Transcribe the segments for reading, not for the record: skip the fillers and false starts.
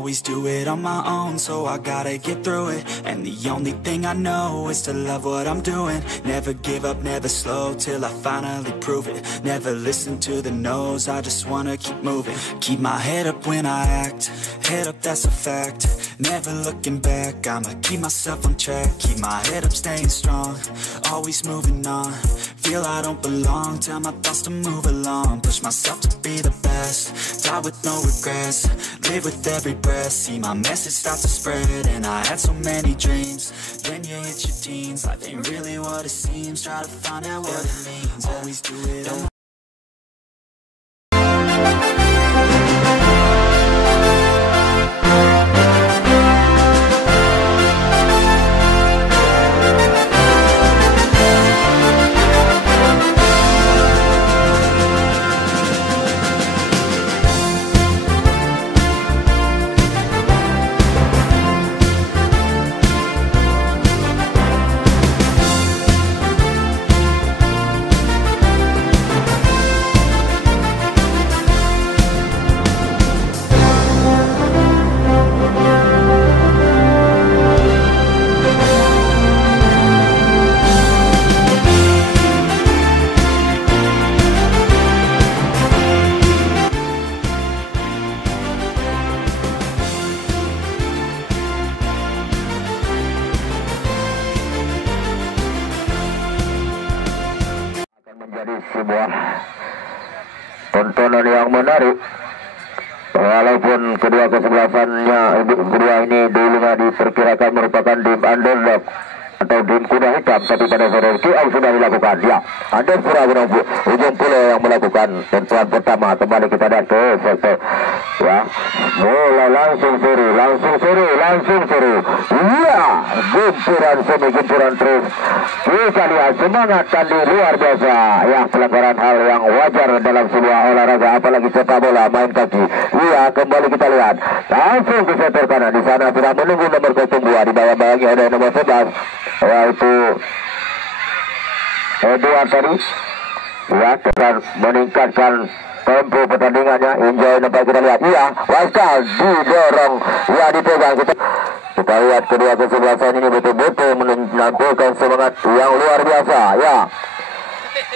always do it on my own, so I gotta get through it. And the only thing I know is to love what I'm doing. Never give up, never slow, till I finally prove it. Never listen to the no's, I just wanna keep moving. Keep my head up when I act, head up, that's a fact. Never looking back, I'ma keep myself on track. Keep my head up, staying strong, always moving on. Feel I don't belong, tell my thoughts to move along. Push myself to be the best, die with no regrets. Live with every breath, see my message start to spread. And I had so many dreams, then you hit your teens. Life ain't really what it seems, try to find out what it means. Always do it on. Sebuah tontonan yang menarik, walaupun kedua kesebelasannya kedua ini dulunya diperkirakan merupakan tim underdog atau tim kuda hitam, tapi pada sore kick-off sudah dilakukan. Ya, ada Pura ujung pulau yang melakukan tentuan pertama. Kembali kita lihat ke sektor, ya, mulai langsung seru. Iya, gempuran terus. Kita lihat semangat tadi luar biasa. Ya, pelanggaran hal yang wajar dalam sebuah olahraga, apalagi sepak bola main kaki. Iya, kembali kita lihat langsung ke sektor kanan. Di sana sudah menunggu nomor 02, di bawah-bawahnya ada nomor 11, yaitu Edward tadi. Ya, akan meningkatkan tempo pertandingannya. Enjoy, nampak kita lihat. Iya, Waskal didorong, ya, dipegang. Kita lihat kedua kesebelasan ini betul-betul menampilkan semangat yang luar biasa. Ya,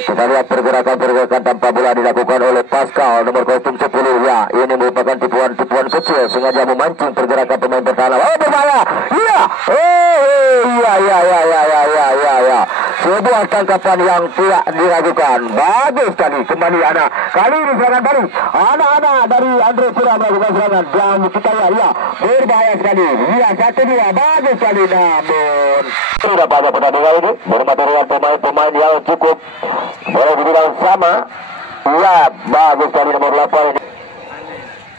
kita lihat pergerakan tanpa bola dilakukan oleh Pascal nomor 10. Ya, ini merupakan tipuan kecil sengaja memancing pergerakan pemain bertahan. Oh, berbahaya. Iya. Ya. Sebuah tangkapan yang tidak diragukan. Bagus sekali. Kembali Ana. Kali ini serangan balik. Ana dari Andre Pura melakukan serangan. Dan kita lihat, ya, berbahaya sekali. Ya, 1-2. Bagus sekali. Namun tidak pada pertandingan ini bermaterial pemain-pemain yang cukup, boleh dibilang sama. Ya, bagus sekali nomor 8 ini.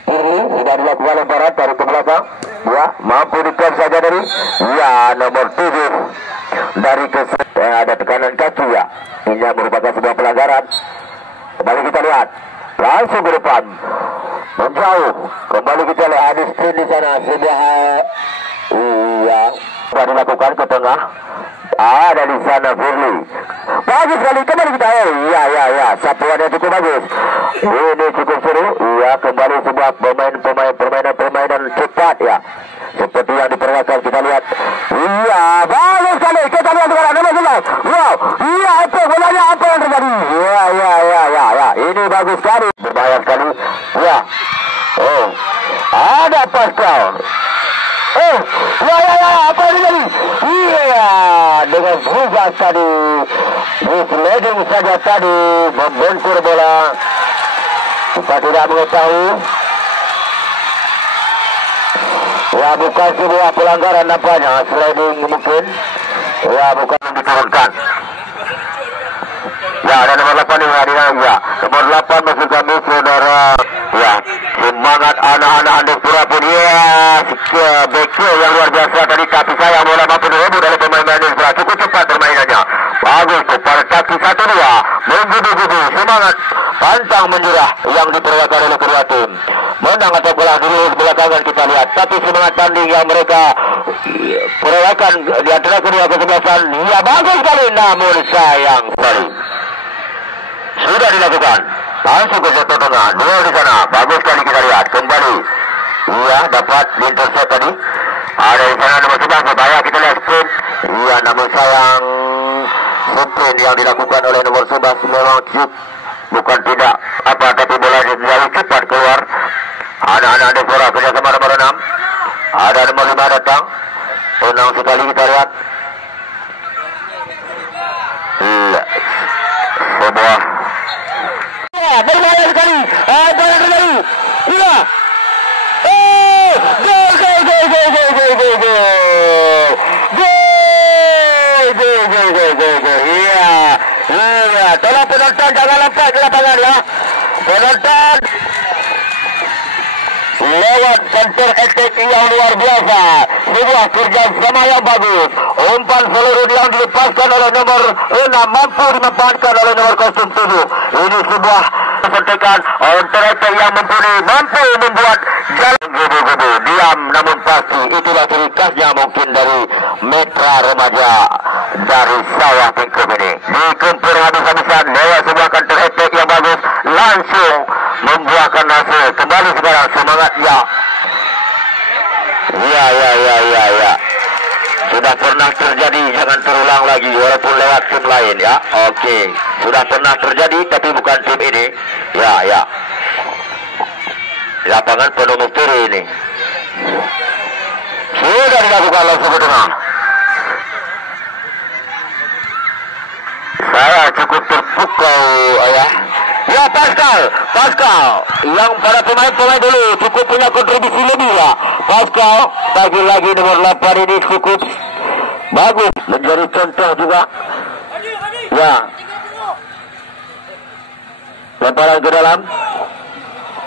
Ini sudah dilakukan lemparan dari ke belakang. Ya, mampu diklaim saja dari, ya, nomor 7 dari ada tekanan kaki. Ya, ini merupakan sebuah pelanggaran. Kembali kita lihat langsung ke depan menjauh. Kembali kita lihat ada sprint di sana. Sebuah, iya, sudah dilakukan ke tengah. Ada di sana Firly. Bagus sekali, kembali kita. Ya, sapuannya cukup bagus. Ini cukup seru. Ya, kembali sebuah permainan cepat, ya, seperti yang diperlihatkan. Kita lihat. Iya, bagus sekali. Kita lihat sekarang nomor 11. Wow. Iya, apa bolanya, apa yang terjadi? Ya. Ini bagus sekali. Berbahaya sekali. Ya. Oh. Ada Pascal. Oh, ya, apa yang terjadi? Iya, dengan berubah tadi, misleading saja tadi, membentur bola. Kita tidak mengetahui. Ya, bukan sebuah pelanggaran nampaknya, sliding mungkin. Ya, bukan diturunkan. Ya, ada nomor 8 yang hadiran. Ya, nomor 8 maksud kami saudara. Ya, semangat anak-anak Andes Pura pun, ya, beko yang luar biasa tadi. Kaki saya bola mampu direbut dari pemain Andes Pura. Cukup cepat permainannya. Bagus, pada kaki 1-2 menggudu-gudu, semangat pantang menyerah yang diperlihatkan oleh kedua tim. Menang atau kalah dulu belakangan kita lihat, tapi semangat tanding yang mereka perlihatkan di antara kedua kesebelasan, ya, bagus sekali. Namun sayang sekali sudah dilakukan langsung ke sektor tengah. Duel di sana bagus sekali kita lihat. Kembali Iya, dapat diintercept tadi. Ada di sana nomor 11, berbahaya, kita lihat sprint. Iya, namun sayang sprint yang dilakukan oleh nomor 11 memang cukup, bukan tidak apa, tapi bola jauh cepat keluar. Anak-anak Devora kerjasama nomor 6. Ada nomor 5 datang. Tenang sekali kita lihat. Iya, sebuah berbahaya sekali. Ada yang terjadi. Iya. Iya, tolong penonton jangan lompat ke lapangan ya. Penonton lewat counter attack yang luar biasa, sebuah kerja sama yang bagus. Umpan seluruh yang dilepaskan oleh nomor 6 mampu dimanfaatkan oleh nomor 07. Ini sebuah pentekan counter attack yang mumpuni, mampu membuat jalan gubu-gubu. Diam namun pasti, itulah ciri khasnya mungkin dari Mitra Remaja dari Sawah Tingkum ini. Dikumpul habis-habisan lewat sebuah counter attack yang bagus, langsung membuahkan hasil. Kembali sekarang semangat ya. Ya. Sudah pernah terjadi, jangan terulang lagi walaupun lewat tim lain ya. Oke. Sudah pernah terjadi tapi bukan tim ini. Ya. Lapangan penuh misteri ini. Sudah dilakukan langsung ke tengah. Saya cukup terpukau ya. Ya, Pascal yang pada pemain-pemain dulu cukup punya kontribusi lebih ya. Pascal lagi nomor 8 ini cukup bagus, menjadi contoh juga ya. Lemparan ke dalam,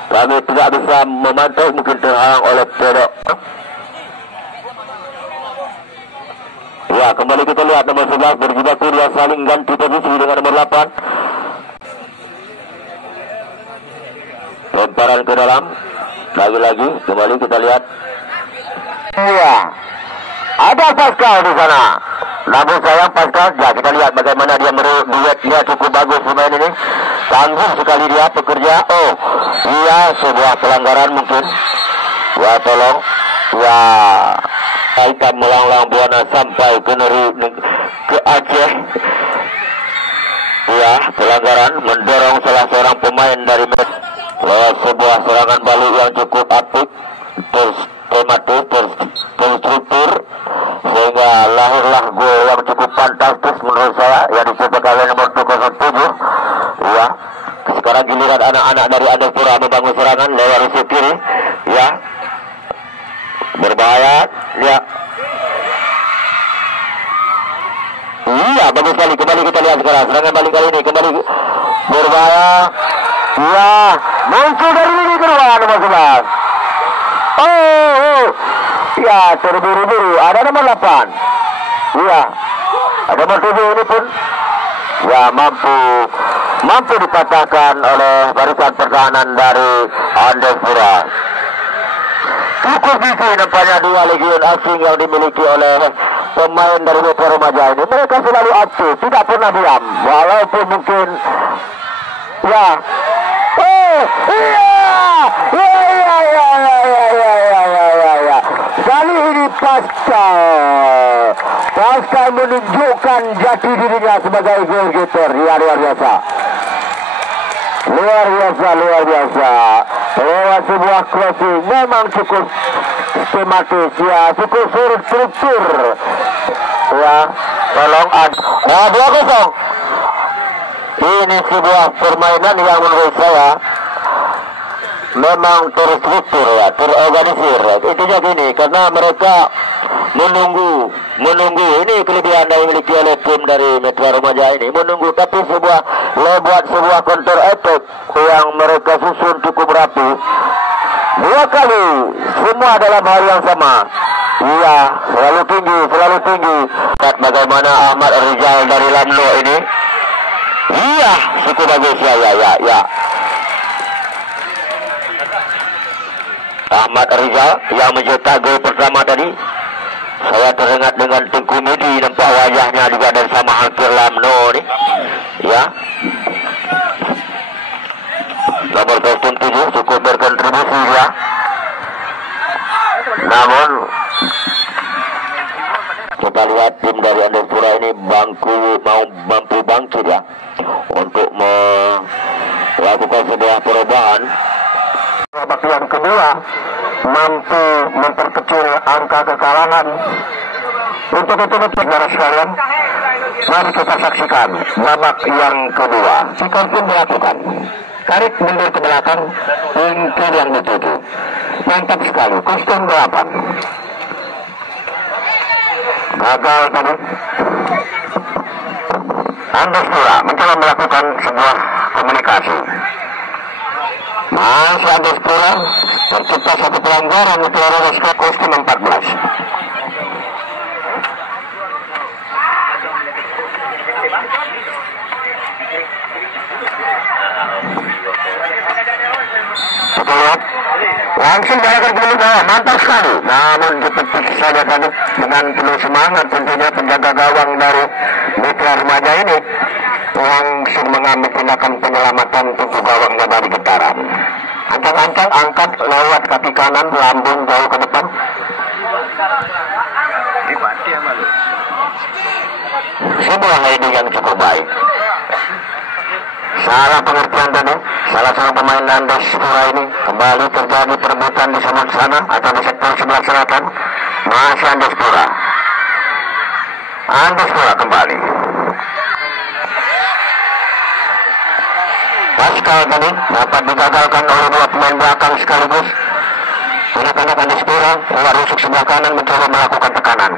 kami tidak bisa memantau, mungkin terhalang oleh pedok. Ya, kembali kita lihat nomor 11 berjibaku, dia saling ganti posisi dengan nomor 8. Lemparan ke dalam, lagi-lagi kembali kita lihat. Iya, ada Pascal di sana. Namun sayang Pascal, ya kita lihat bagaimana dia duetnya cukup bagus pemain ini. Tangguh sekali dia pekerja. Oh, iya, sebuah pelanggaran mungkin. Ya tolong, ya. Kita melanglang buana sampai ke Aceh. Ya, pelanggaran mendorong salah seorang pemain dari lewat sebuah serangan balik yang cukup apik, tematis, terstruktur, sehingga lahirlah gol yang cukup fantastis menurut saya yang dicetak oleh nomor 27. Ya, sekarang giliran anak-anak dari Adapura membangun serangan lewat sisi kiri. Ya, berbahaya. Ya. Iya, bagus sekali. Kembali kita lihat sekarang serangan balik kali ini kembali berbahaya. Ya, muncul dari lini kedua nomor 11. Oh, ya terburu-buru. Ada nomor 8. Iya, ada nomor 7 ini pun ya mampu dipatahkan oleh barisan pertahanan dari Andesura. Cukup gigi nampaknya dua legion asing yang dimiliki oleh pemain dari Mitra Remaja ini. Mereka selalu aktif, tidak pernah diam, walaupun mungkin ya. Kali ini Pascal menunjukkan jati dirinya sebagai goal getter. Ya, luar biasa. Lewat sebuah crossing memang cukup skematis ya, cukup struktur. Ya, tolong 2-0. Ini sebuah permainan yang menurut saya memang terstruktur ya, terorganisir. Intinya gini, karena mereka menunggu. Ini kelebihan yang dimiliki oleh tim dari Mitra Remaja ini, menunggu, tapi buat sebuah counter attack yang mereka susun cukup rapi. 2 kali, semua dalam hal yang sama. Iya, selalu tinggi. Lihat bagaimana Ahmad Rizal dari Lamlo ini. Iya, cukup bagus ya. Ahmad Rizal yang mencetak gol pertama tadi. Saya teringat dengan Tengku Medi, nampak wajahnya juga dari sama hampir Lamno ni. Ya. Nomor 07 cukup berkontribusi ya. Namun kita lihat tim dari Andespura ini mampu bangkit ya untuk melakukan sebuah perubahan. Babak yang kedua mampu memperkecil angka kekalahan. Untuk itu saudara sekalian, mari kita saksikan babak yang kedua. Sikon pun melakukan tarik mundur ke belakang, pinggir yang dituju. Mantap sekali, kostum 8. Gagal tadi. Andespura mencoba melakukan sebuah komunikasi. Masih Andespura tercipta satu pelanggaran di peluru kostum 14. Kita lihat langsung diarahkan ke bawah, mantap sekali. Namun dipetik saja tadi dengan penuh semangat tentunya penjaga gawang dari Mitra Remaja ini langsung mengambil tindakan penyelamatan untuk gawangnya dari getaran. Ancang-ancang angkat lewat kaki kanan, lambung jauh ke depan. Sebuah heading yang cukup baik. Salah pengertian tadi, salah seorang pemain Andespura ini kembali terjadi perebutan di sebelah sana atau di sektor sebelah selatan. Masih Andespura kembali. Pascal tadi dapat digagalkan oleh dua pemain belakang sekaligus. Anak-anak Andespura keluar rusuk sebelah kanan mencoba melakukan tekanan.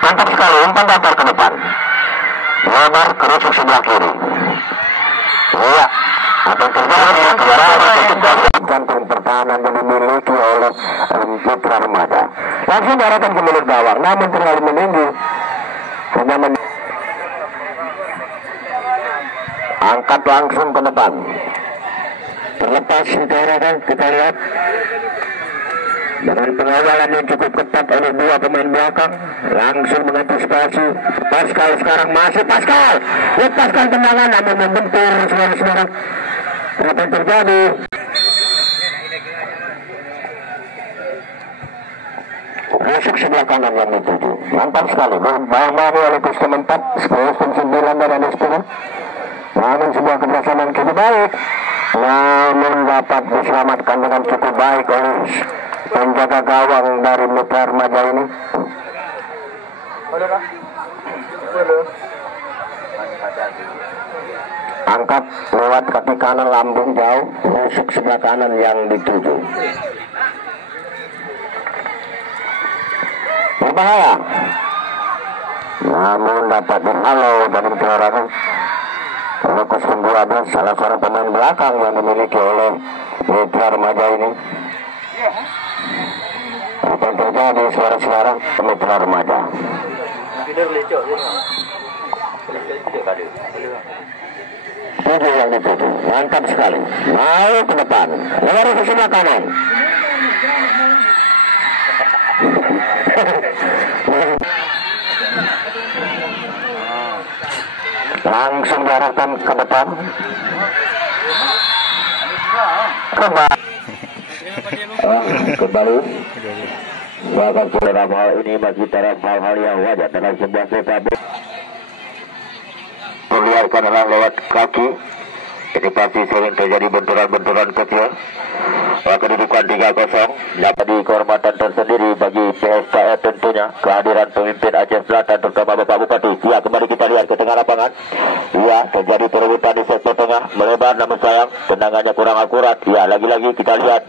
Mantap sekali, umpan datar ke depan. Lebar ke rusuk sebelah kiri. Iya, apa terjadi? Jantung pertahanan yang dimiliki oleh Mitra Remaja. Langsung diarahkan ke mulut gawang, namun terlalu meninggi. Hanya angkat langsung ke depan. Terlepas diarahkan, kita lihat dengan pengawalan yang cukup ketat oleh dua pemain belakang, langsung mengantisipasi. Pascal sekarang masih Pascal. Lepaskan tendangan namun membentur saudara-saudara. Apa yang terjadi? Rusuk sebelah kanan yang dituju. Mantap sekali. Bayang-bayang oleh kostum 4, kostum 9 dan Andespura. Namun sebuah keberhasilan cukup baik. Namun dapat diselamatkan dengan cukup baik oleh penjaga gawang dari Mitra Remaja ini. Angkat lewat kaki kanan, lambung jauh, rusuk sebelah kanan yang dituju. Berbahaya. Namun dapat dihalau dan dipelorkan oleh kostum 12, salah seorang pemain belakang yang dimiliki oleh Mitra Remaja ini. Apa yang terjadi suara-suara Mitra Remaja? Tujuh yang dituju, mantap sekali. Mau ke depan, lewat ke sebelah kanan. Langsung diarahkan ke depan. Kembali. Bahkan dalam hal ini bagi taraf hal-hal yang wajar dalam sebuah sepak bola. Perlihatkan dalam lewat kaki. Ini pasti sering terjadi benturan-benturan kecil. Kedudukan 3-0 dapat kehormatan tersendiri bagi PSKF tentunya. Kehadiran pemimpin Aceh Selatan terutama Bapak Bupati. Ya, kembali kita lihat ke tengah lapangan. Ya, terjadi perebutan di sektor tengah, melebar namun sayang tendangannya kurang akurat. Ya, lagi-lagi kita lihat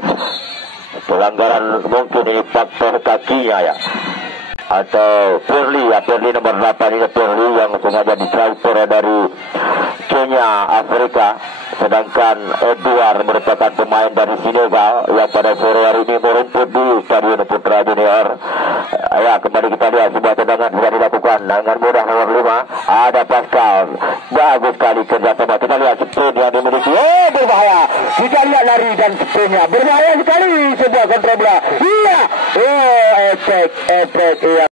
pelanggaran, mungkin ini faktor kakinya ya. Atau Perli nomor 8 ini Perli yang sengaja ditransfer dari Kenya, Afrika. Sedangkan Edward merupakan pemain dari Senegal yang pada sore hari ini merumput di Stadion Putra Junior. Ya, kembali kita lihat sebuah tendangan sudah dilakukan dengan mudah nomor 5. Ada Pascal. Bagus sekali kerjasama. Kita lihat sprint yang dimiliki. Oh, berbahaya. Kita lihat lari dan sprintnya. Berbahaya sekali sebuah kontrol bola. Iya. Oh, efek. Iya.